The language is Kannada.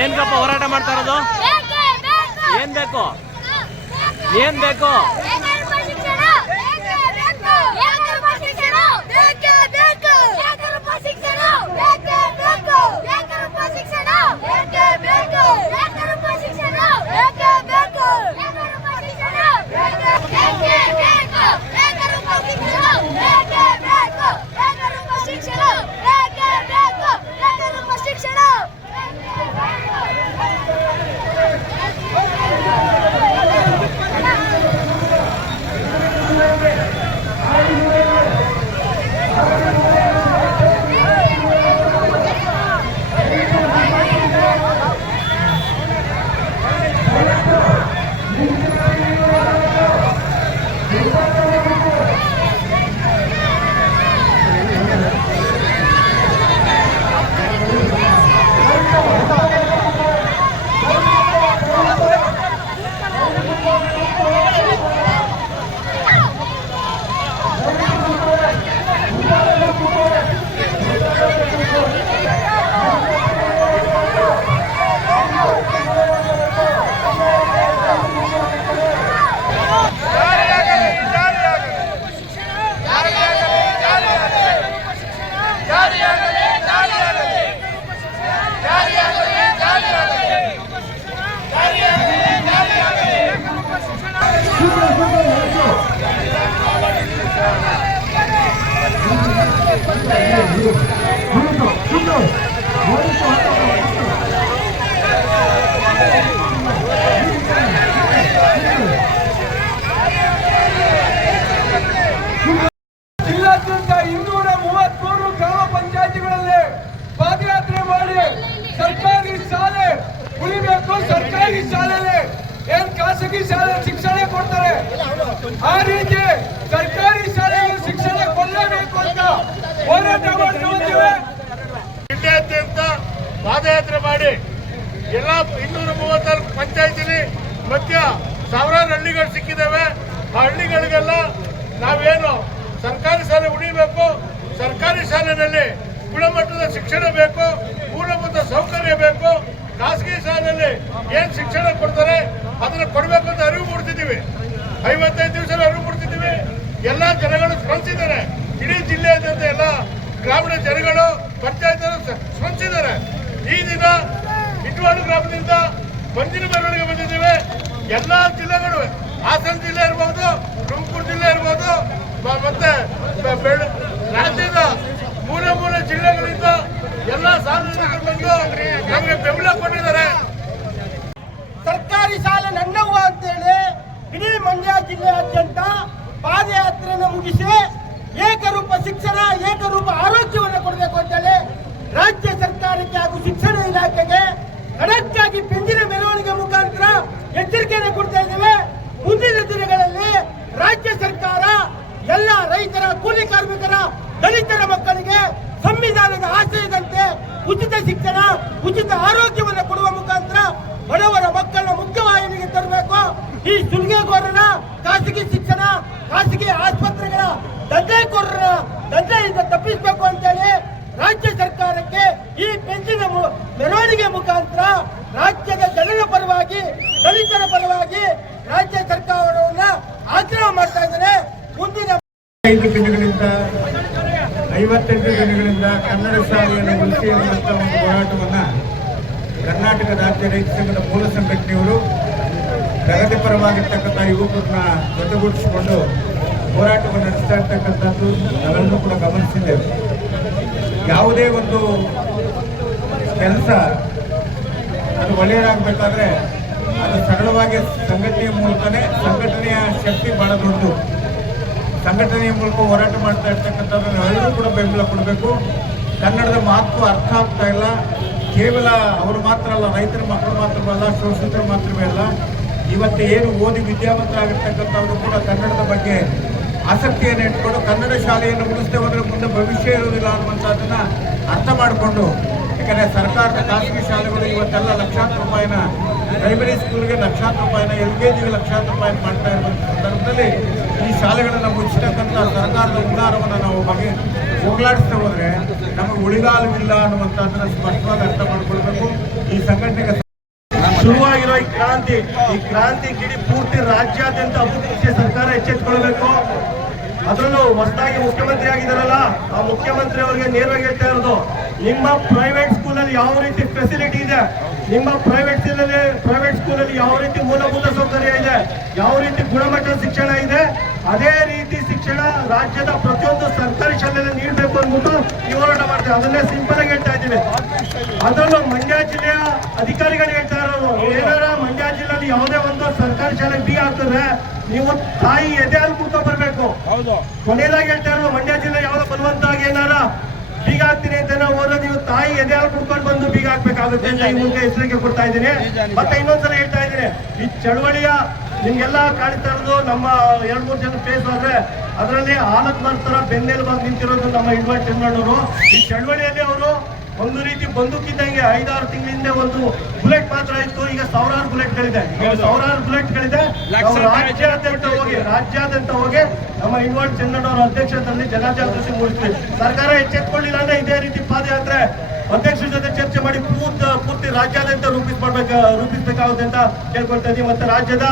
ಏನ್ಗಪ್ಪ ಹೋರಾಟ ಮಾಡ್ತಾ ಇರೋದು? ಏನ್ ಬೇಕು? ಏನ್ ಬೇಕು? ಜಿಲ್ಲಾದ್ಯಂತ 233 ಗ್ರಾಮ ಪಂಚಾಯತಿಗಳಲ್ಲಿ ಪಾದಯಾತ್ರೆ ಮಾಡಿ ಸರ್ಕಾರಿ ಶಾಲೆ ಉಳಿಬೇಕು, ಸರ್ಕಾರಿ ಶಾಲೆಯಲ್ಲಿ ಏನ್ ಖಾಸಗಿ ಶಾಲೆ ಶಿಕ್ಷಣ ಕೊಡ್ತಾರೆ ಆ ರೀತಿ ಸರ್ಕಾರಿ ಶಾಲೆಯಲ್ಲಿ ಶಿಕ್ಷಣ ಕೊಡಲೇಬೇಕು ಅಂತ ಹೋರಾಟ ಮಾಡ್ತಾ ಇದ್ದೇವೆ. ಜಿಲ್ಲೆಯಾದ್ಯಂತ ಪಾದಯಾತ್ರೆ ಮಾಡಿ ಎಲ್ಲ 234 ಪಂಚಾಯತಿಲಿ ಮಧ್ಯ ಸಾವಿರಾರು ಹಳ್ಳಿಗಳು ಸಿಕ್ಕಿದ್ದಾವೆ. ಆ ಹಳ್ಳಿಗಳಿಗೆಲ್ಲ ನಾವೇನು ಸರ್ಕಾರಿ ಶಾಲೆ ಉಳಿಬೇಕು, ಸರ್ಕಾರಿ ಶಾಲೆಯಲ್ಲಿ ಗುಣಮಟ್ಟದ ಶಿಕ್ಷಣ ಬೇಕು, ಮೂಲಭೂತ ಸೌಕರ್ಯ ಬೇಕು, ಖಾಸಗಿ ಶಾಲೆಯಲ್ಲಿ ಏನ್ ಶಿಕ್ಷಣ ಕೊಡ್ತಾರೆ ಅದನ್ನ ಕೊಡಬೇಕು ಅಂತ ಅರಿವು ಮೂಡ್ತಿದ್ದೀವಿ. 55 ದಿವಸ ಅರಿವು ಮೂಡ್ತಿದ್ದೀವಿ. ಎಲ್ಲ ಜನಗಳು ಸ್ಪಂದಿಸಿದ್ದಾರೆ. ಇಡೀ ಜಿಲ್ಲೆಯಾದ್ಯಂತ ಎಲ್ಲ ಗ್ರಾಮೀಣ ಜನಗಳು ಪಂಚಾಯತ್ ಸ್ಪಂದಿಸಿದ್ದಾರೆ. ಈ ದಿನ ಇಟ್ವಾಡು ಗ್ರಾಮದಿಂದ ಮಂಜಿನ ಮೆರವಣಿಗೆ ಬಂದಿದ್ದೇವೆ. ಎಲ್ಲಾ ಜಿಲ್ಲೆಗಳು, ಹಾಸನ ಜಿಲ್ಲೆ ಇರ್ಬೋದು, ತುಮಕೂರು ಜಿಲ್ಲೆ ಇರ್ಬೋದು, ಮತ್ತೆ ರಾಜ್ಯದ ಮೂಲ ಜಿಲ್ಲೆಗಳಿಂದ ಎಲ್ಲ ಸಾರ್ವಜನಿಕರು ಬಂದು ನಮಗೆ ಬೆಂಬಲ ಕೊಟ್ಟಿದ್ದಾರೆ. ಸರ್ಕಾರಿ ಶಾಲೆ ನನ್ನವ್ವ ಅಂತೇಳಿ ಇಡೀ ಮಂಡ್ಯ ಜಿಲ್ಲೆಯಾದ್ಯಂತ ಪಾದಯಾತ್ರೆಯನ್ನು ಮುಗಿಸಿ ಏಕರೂಪ ಶಿಕ್ಷಣ, ಏಕರೂಪ ಆರೋಗ್ಯವನ್ನು ಕೊಡಬೇಕು ಅಂತೇಳಿ ರಾಜ್ಯ ಸರ್ಕಾರಕ್ಕೆ ಹಾಗೂ ಶಿಕ್ಷಣ ಇಲಾಖೆಗೆ ಖಡಕ್ಕಾಗಿ ಪೆಂಜಿನ ಮೆರವಣಿಗೆ ಮುಖಾಂತರ ಎಚ್ಚರಿಕೆಯನ್ನು ಕೊಡ್ತಾ ಇದ್ದೇವೆ. ಮುಂದಿನ ದಿನಗಳಲ್ಲಿ ರಾಜ್ಯ ಸರ್ಕಾರ ಎಲ್ಲ ರೈತರ, ಕೂಲಿ ಕಾರ್ಮಿಕರ, ದಲಿತರ ಮಕ್ಕಳಿಗೆ ಸಂವಿಧಾನದ ಆಶಯದಂತೆ ಉಚಿತ ಶಿಕ್ಷಣ, ಉಚಿತ ಆರೋಗ್ಯವನ್ನು ಕೊಡುವ ಮುಖಾಂತರ ಬಡವರ ಮಕ್ಕಳನ್ನ ಮುಖ್ಯವಾಹಿನಿಗೆ ತರಬೇಕು. ಈ ಸುಲಿಗೆಗೋರರ ಖಾಸಗಿ ಶಿಕ್ಷಣ, ಖಾಸಗಿ ಆಸ್ಪತ್ರೆಗಳ ದಂಧೆಕೋರರ ದಂಧೆಯಿಂದ ತಪ್ಪಿಸಬೇಕು ಅಂತೇಳಿ ರಾಜ್ಯ ಸರ್ಕಾರಕ್ಕೆ ಈ ಪೆಂಚಿನ ಮೆರವಣಿಗೆ ಮುಖಾಂತರ ರಾಜ್ಯದ ಜನರ ಪರವಾಗಿ, ದಲಿತರ ಪರವಾಗಿ ರಾಜ್ಯ ಸರ್ಕಾರವನ್ನ ಆಗ್ರಹ ಮಾಡ್ತಾ ಇದ್ದಾರೆ. ಮುಂದಿನ 5 ದಿನಗಳಿಂದ 58 ದಿನಗಳಿಂದ ಕನ್ನಡ ಶಾಲೆಯನ್ನು ಉಳಿಸಿ ಎನ್ನುವಂಥ ಒಂದು ಹೋರಾಟವನ್ನು ಕರ್ನಾಟಕ ರಾಜ್ಯ ರೈತ ಸಂಘದ ಮೂಲ ಸಂಘಟನೆಯವರು ಪ್ರಗತಿಪರವಾಗಿರ್ತಕ್ಕಂಥ ಯುವಕರನ್ನ ಜೊತೆಗೂಡಿಸಿಕೊಂಡು ಹೋರಾಟವನ್ನು ನಡೆಸ್ತಾ ಇರ್ತಕ್ಕಂಥದ್ದು ನಾವೆಲ್ಲರೂ ಕೂಡ ಗಮನಿಸಿದ್ದೇವೆ. ಯಾವುದೇ ಒಂದು ಕೆಲಸ ಅದು ಒಳ್ಳೆಯದಾಗಬೇಕಾದ್ರೆ ಅದು ಸರಳವಾಗಿ ಸಂಘಟನೆಯ ಮೂಲಕನೇ, ಸಂಘಟನೆಯ ಶಕ್ತಿ ಬಹಳ ದೊಡ್ಡದು. ಸಂಘಟನೆಯ ಮೂಲಕ ಹೋರಾಟ ಮಾಡ್ತಾ ಇರ್ತಕ್ಕಂಥದ್ದು ನಾವೆಲ್ಲರೂ ಕೂಡ ಬೆಂಬಲ ಕೊಡಬೇಕು. ಕನ್ನಡದ ಮಹತ್ವ ಅರ್ಥ ಆಗ್ತಾ ಇಲ್ಲ, ಕೇವಲ ಅವರು ಮಾತ್ರ ಅಲ್ಲ, ರೈತರ ಮಕ್ಕಳು ಮಾತ್ರವಲ್ಲ, ಶೋಷಿತರು ಮಾತ್ರವೇ ಅಲ್ಲ, ಇವತ್ತು ಏನು ಓದಿ ವಿದ್ಯಾವಂತರಾಗಿರ್ತಕ್ಕಂಥವರು ಕೂಡ ಕನ್ನಡದ ಬಗ್ಗೆ ಆಸಕ್ತಿಯನ್ನು ಇಟ್ಕೊಂಡು ಕನ್ನಡ ಶಾಲೆಯನ್ನು ಉಳಿಸದೆ ಹೋದರೆ ಮುಂದೆ ಭವಿಷ್ಯ ಇರುವುದಿಲ್ಲ ಅನ್ನುವಂಥದ್ದನ್ನು ಅರ್ಥ ಮಾಡಿಕೊಂಡು, ಯಾಕಂದರೆ ಸರ್ಕಾರದ ಖಾಸಗಿ ಶಾಲೆಗಳು ಇವತ್ತೆಲ್ಲ ಲಕ್ಷಾಂತರ ರೂಪಾಯಿನ, ಪ್ರೈಮರಿ ಸ್ಕೂಲ್ಗೆ ಲಕ್ಷಾಂತರ ರೂಪಾಯಿನ, LKGಗೆ ಲಕ್ಷಾಂತರ ರೂಪಾಯಿನ ಮಾಡ್ತಾ ಇರುವಂಥ ಸಂದರ್ಭದಲ್ಲಿ ಈ ಶಾಲೆಗಳನ್ನು ಮುಚ್ಚತಕ್ಕಂಥ ಸರ್ಕಾರದ ಉದಾರವನ್ನು ನಾವು ಬಗ್ಗೆ ಹೋಗಲಾಡಿಸ್ತಾ ಹೋದರೆ ನಮಗೆ ಉಳಿಗಾಲವಿಲ್ಲ ಅನ್ನುವಂಥದ್ದನ್ನು ಸ್ಪಷ್ಟವಾಗಿ ಅರ್ಥ ಮಾಡಿಕೊಳ್ಬೇಕು. ಈ ಸಂಘಟನೆಗೆ ಶುರುವಾಗಿರೋ ಈ ಕ್ರಾಂತಿ ಕಿಡಿ ಪೂರ್ತಿ ರಾಜ್ಯಾದ್ಯಂತ ಅಭಿವೃದ್ಧಿ ಸರ್ಕಾರ ಎಚ್ಚೆತ್ತುಕೊಳ್ಬೇಕು. ಅದರಲ್ಲೂ ಹೊಸದಾಗಿ ಮುಖ್ಯಮಂತ್ರಿ ಆಗಿದ್ದಾರಲ್ಲ, ಆ ಮುಖ್ಯಮಂತ್ರಿ ಅವರಿಗೆ ನೇರವಾಗಿ ಹೇಳ್ತಾ ಇರೋದು, ನಿಮ್ಮ ಪ್ರೈವೇಟ್ ಸ್ಕೂಲಲ್ಲಿ ಯಾವ ರೀತಿ ಫೆಸಿಲಿಟಿ ಇದೆ, ನಿಮ್ಮ ಪ್ರೈವೇಟ್ ಸ್ಕೂಲಲ್ಲಿ ಯಾವ ರೀತಿ ಮೂಲಭೂತ ಸೌಕರ್ಯ ಇದೆ, ಯಾವ ರೀತಿ ಗುಣಮಟ್ಟದ ಶಿಕ್ಷಣ ಇದೆ, ಅದೇ ರೀತಿ ಶಿಕ್ಷಣ ರಾಜ್ಯದ ಪ್ರತಿಯೊಂದು ಸರ್ಕಾರಿ ಶಾಲೆಯಲ್ಲಿ ನೀಡಬೇಕು ಅಂದ್ಬಿಟ್ಟು ಈ ಹೋರಾಟ ಮಾಡ್ತಾರೆ. ಅದನ್ನೇ ಸಿಂಪಲ್ ಆಗಿ ಹೇಳ್ತಾ ಇದ್ದೀವಿ. ಅದರಲ್ಲೂ ಮಂಡ್ಯ ಜಿಲ್ಲೆಯ ಅಧಿಕಾರಿಗಳು ಹೇಳ್ತಾ ಇರೋದು, ಏನಾರ ಮಂಡ್ಯ ಜಿಲ್ಲೆಯಲ್ಲಿ ಯಾವುದೇ ಒಂದು ಸರ್ಕಾರಿ ಶಾಲೆ ಬಿ ಆಗ್ತದೆ, ನೀವು ತಾಯಿ ಎದೆ ಹಾಲು ಕುಡ್ಕೊಂಡು ಬರ್ಬೇಕು. ಕೊನೆಯದಾಗಿ ಹೇಳ್ತಾ ಇರೋದು, ಮಂಡ್ಯ ಜಿಲ್ಲೆ ಯಾವ್ದೋ ಬಲವಂತಾಗಿ ಏನಾರ ಬೀಗ ಹಾಕ್ತೀನಿ ಅಂತ ನಾವು ಹೋದ್ರೆ ನೀವು ತಾಯಿ ಎದೆ ಹಾಲು ಕುಡ್ಕೊಂಡು ಬಂದು ಬೀಗ ಹಾಕ್ಬೇಕಾಗುತ್ತೆ ಅಂತ ಈ ಮೂಲಕ ಎಚ್ಚರಿಕೆ ಕೊಡ್ತಾ ಇದ್ದೀನಿ. ಮತ್ತೆ ಇನ್ನೊಂದ್ಸಲ ಹೇಳ್ತಾ ಇದ್ದೀನಿ, ಈ ಚಳವಳಿಯ ನಿಮ್ಗೆಲ್ಲ ಕಾಣ್ತಾ ಇರೋದು ನಮ್ಮ 2-3 ಜನ ಫೇಸ್ ಆದ್ರೆ ಅದರಲ್ಲಿ ಆಲಕ್ ಮಾಡ್ತಾರ ಬೆನ್ನೆಲುಬಾಗಿ ನಿಂತಿರೋದು ನಮ್ಮ ಇಳ್ವಾಡ್ ಚಂದ್ರಣ್ಣವರು. ಈ ಚಳವಳಿಯಲ್ಲಿ ಅವರು ಒಂದು ರೀತಿ ಬಂದೂಕಿದ್ದಂಗೆ 5-6 ತಿಂಗಳಿಂದ ಒಂದು ಬುಲೆಟ್ ಮಾತ್ರ ಇತ್ತು, ಈಗ ಸಾವಿರಾರು ಬುಲೆಟ್ಗಳಿದೆ. ನಾವು ರಾಜ್ಯಾದ್ಯಂತ ಹೋಗಿ ನಮ್ಮ ಇಳ್ವಾಡ್ ಚಂದ್ರಣ್ಣವರ ಅಧ್ಯಕ್ಷತೆಯಲ್ಲಿ ಜನಜಾಗೃತಿ ಮೂಡಿಸ್ತೀವಿ. ಸರ್ಕಾರ ಎಚ್ಚೆತ್ಕೊಳ್ಳಿಲ್ಲ ಅಂದ್ರೆ ಇದೇ ರೀತಿ ಪಾದಯಾತ್ರೆ ಅಧ್ಯಕ್ಷರ ಜೊತೆ ಚರ್ಚೆ ಮಾಡಿ ಪೂರ್ತಿ ರಾಜ್ಯಾದ್ಯಂತ ರೂಪಿಸಬೇಕಾಗುತ್ತೆ ಅಂತ ಕೇಳ್ಕೊಳ್ತಾ ಇದ್ದೀವಿ. ಮತ್ತೆ ರಾಜ್ಯದ